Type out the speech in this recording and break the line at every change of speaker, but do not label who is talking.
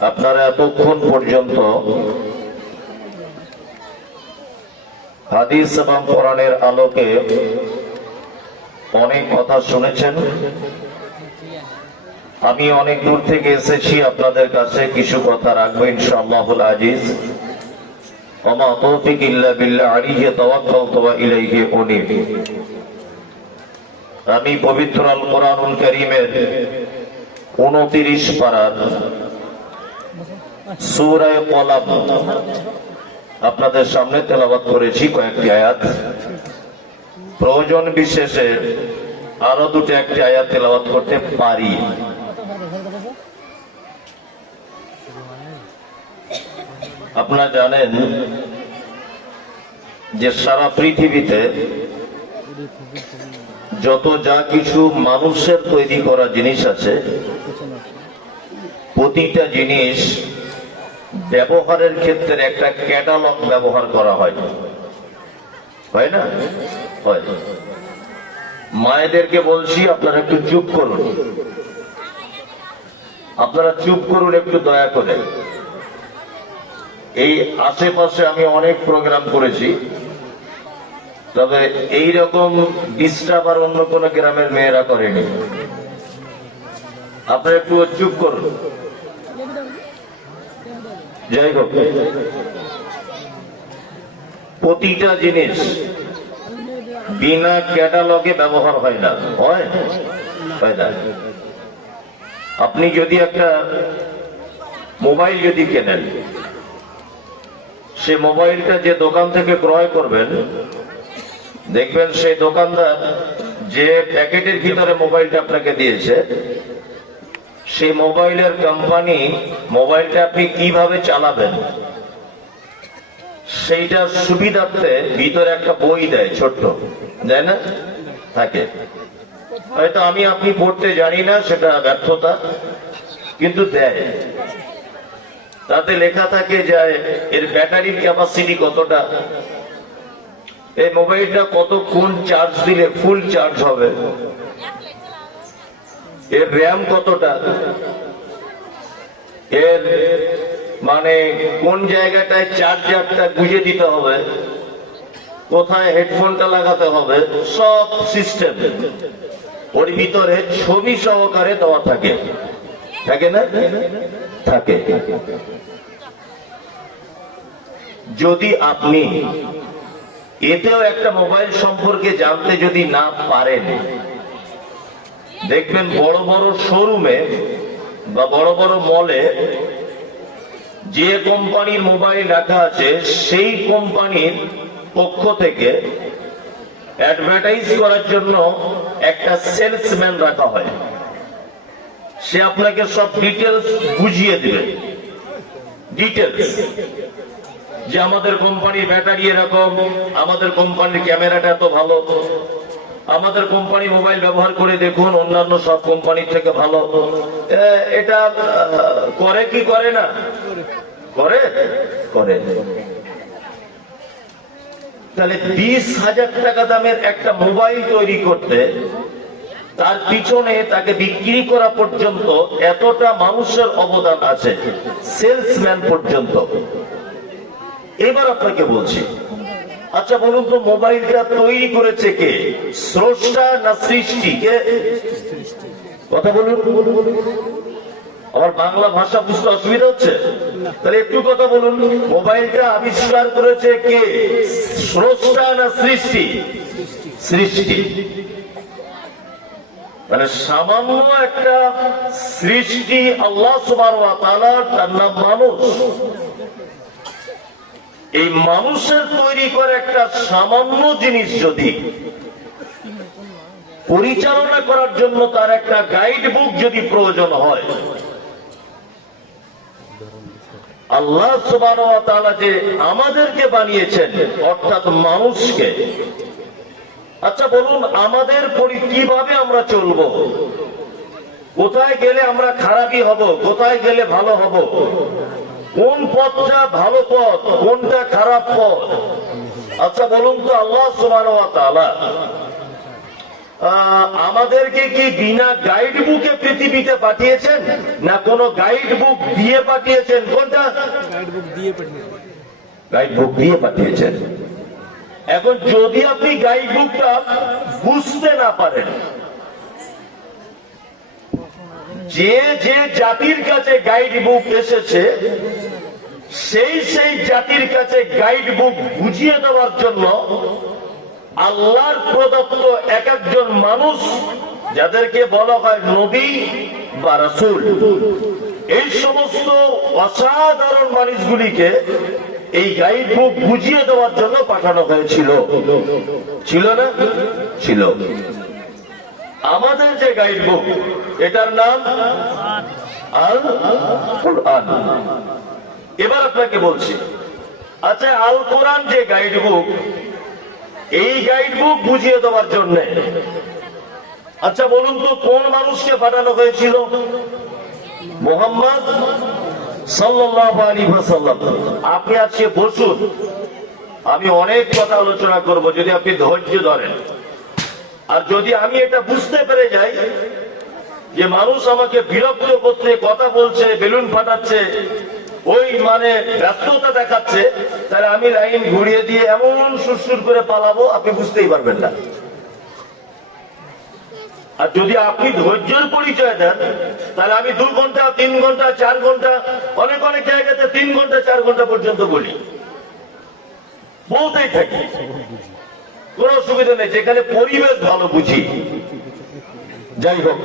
আপনারা এতক্ষণ পর্যন্ত হাদিস এবং কোরআনের আলোকে অনেক কথা শুনেছেন। আমি অনেক দূর থেকে এসেছি, আপনাদের কাছে কিছু কথা রাখব, ইনশাআল্লাহুল আজিজ। ওমা তৌফিক ইল্লা বিল্লাহ, আলাইহি তাওয়াক্কালতু ওয়া ইলাইহি আমি পবিত্র আল কোরআনুল কারীমের 29 পারার সূরা কলাম আপনাদের সামনে তেলাওয়াত করেছি কয়েকটি আয়াত। প্রয়োজন বিশেষে আরও দুটো একটি আয়াত তেলাবাদ করতে পারি। আপনারা জানেন যে সারা পৃথিবীতে যত যা কিছু মানুষের তৈরি করা জিনিস আছে প্রতিটা জিনিস ব্যবহারের ক্ষেত্রে একটা ক্যাটালগ ব্যবহার করা হয়। হয় না? হয়। মায়েদেরকে বলছি, আপনারা একটু চুপ করুন। আপনারা চুপ করুন, একটু দয়া করে। এই আশেপাশে আমি অনেক প্রোগ্রাম করেছি। তবে এই রকম ডিস্টার্ব আর অন্য কোন গ্রামের মেয়েরা করেনি। আপনারা একটু চুপ করুন। যাই হোক প্রতিটা জিনিস বিনা ক্যাটালগে ব্যবহার হয় না। হয় না। আপনি যদি একটা মোবাইল যদি কেনেন, সে মোবাইলটা যে দোকান থেকে ক্রয় করবেন, দেখবেন সেই দোকানদার যে প্যাকেটের ভিতরে মোবাইলটা আপনাকে দিয়েছে সেই মোবাইলের কোম্পানি মোবাইলটা আপনি কীভাবে চালাবেন? সেইটার সুবিধার্থে ভিতরে একটা বই দেয় ছোট্ট, দেয় না? থাকে। হয়তো আমি আপনি পড়তে জানি না সেটা ব্যর্থতা, কিন্তু দেয়। তাতে লেখা থাকে যে এর ব্যাটারির ক্যাপাসিটি কতটা। এই মোবাইলটা কতক্ষণ চার্জ দিলে ফুল চার্জ হবে? এর র্যাম কতটা? এর মানে কোন জায়গাটায় চার্জারটা গুজে দিতে হবে? কোথায় হেডফোনটা লাগাতে হবে? সব সিস্টেম। ওর ভিতরে ছবি সহকারে দেওয়া থাকে। থাকে না? থাকে। যদি আপনি এতেও একটা মোবাইল সম্পর্কে জানতে যদি না পারেন দেখবেন বড় বড় শোরুমে বা বড় বড় মলে যে কোম্পানির মোবাইল রাখা আছে, সেই কোম্পানির পক্ষ থেকে অ্যাডভার্টাইজ করার জন্য একটা সেলসম্যান রাখা হয়। সে আপনাকে সব ডিটেলস বুঝিয়ে দিবে। ডিটেলস যে আমাদের কোম্পানির ব্যাটারি এরকম, আমাদের কোম্পানির ক্যামেরাটা এত ভালো। আমাদের কোম্পানি মোবাইল ব্যবহার করে দেখুন, অন্যান্য সব কোম্পানির থেকে ভালো। এটা করে কি করে না? করে? করে। তাহলে বিশ হাজার টাকা দামের একটা মোবাইল তৈরি করতে, তার পিছনে তাকে বিক্রি করা পর্যন্ত এতটা মানুষের অবদান আছে, সেলসম্যান পর্যন্ত। এবার আপনাকে বলছি আচ্ছা বলুন তো, মোবাইলটা তৈরি করেছে কে? স্রষ্টা না সৃষ্টি? কে? কথা বলুন। আমার বাংলা ভাষা বুঝতে অসুবিধা হচ্ছে? তাহলে একটু কথা বলুন। মোবাইলটা আবিষ্কার করেছে কে? স্রষ্টা না সৃষ্টি? সৃষ্টি। মানে সামান্য একটা সৃষ্টি আল্লাহ সুবাহ তার নাম মানুষ। এই মানুষের তৈরি করে একটা সামান্য জিনিস যদি পরিচালনা করার জন্য তার একটা গাইড বুক যদি প্রয়োজন হয়, আল্লাহ যে আমাদেরকে বানিয়েছেন, অর্থাৎ মানুষকে। আচ্ছা বলুন, আমাদের পরি, কীভাবে আমরা চলবো? কোথায় গেলে আমরা খারাপই হব? কোথায় গেলে ভালো হব? কোন পথটা ভালো পথ কোনটা খারাপ পথ? আচ্ছা বলুন তো আল্লাহ আহ, আমাদেরকে কি বিনা গাইড বুকে পৃথিবীতে পাঠিয়েছেন? না কোন গাইড বুক দিয়ে পাঠিয়েছেন? কোনটা?
গাইড বুক দিয়ে
গাইড বুক দিয়ে পাঠিয়েছেন। এখন যদি আপনি গাইড বুকটা বুঝতে না পারেন যে যে জাতির কাছে গাইড বুক এসেছে, সেই সেই জাতির কাছে গাইড বুক বুঝিয়ে দেওয়ার জন্য আল্লাহর প্রদত্ত এক একজন মানুষ, যাদেরকে বলা হয় নবী বা রাসূল। এই সমস্ত অসাধারণ মানুষগুলিকে এই গাইড বুক বুঝিয়ে দেওয়ার জন্য পাঠানো হয়েছিল। ছিল না? ছিল। আমাদের যে গাইড বুক এটার নাম আল কোরআন এবার আপনাকে বলছি আচ্ছা আল কোরআন যে গাইড বুক, এই গাইড বুক বুঝিয়ে দেওয়ার জন্য আচ্ছা বলুন তো, কোন মানুষকে পাঠানো হয়েছিল? মোহাম্মদ আপনি আজকে বসুন, আমি অনেক কথা আলোচনা করব, যদি আপনি ধৈর্য ধরেন। আর যদি আমি এটা বুঝতে পেরে যাই যে মানুষ আমাকে বিরক্ত করতে কথা বলছে, বেলুন ফাটাচ্ছে, ওই মানে ব্যস্ততা দেখাচ্ছে, তাহলে আমি লাইন ঘুরিয়ে দিয়ে এমন সুরসুর করে পালাবো, আপনি বুঝতেই পারবেন না। আর যদি আপনি ধৈর্যের পরিচয় দেন, তাহলে আমি দু ঘণ্টা, তিন ঘণ্টা, চার ঘণ্টা, অনেক অনেক জায়গাতে তিন ঘণ্টা, চার ঘণ্টা পর্যন্ত বলি। বলতেই থাকি। কোন সুবিধা নেই যেখানে পরিবেশ ভালো বুঝি। যাই হোক।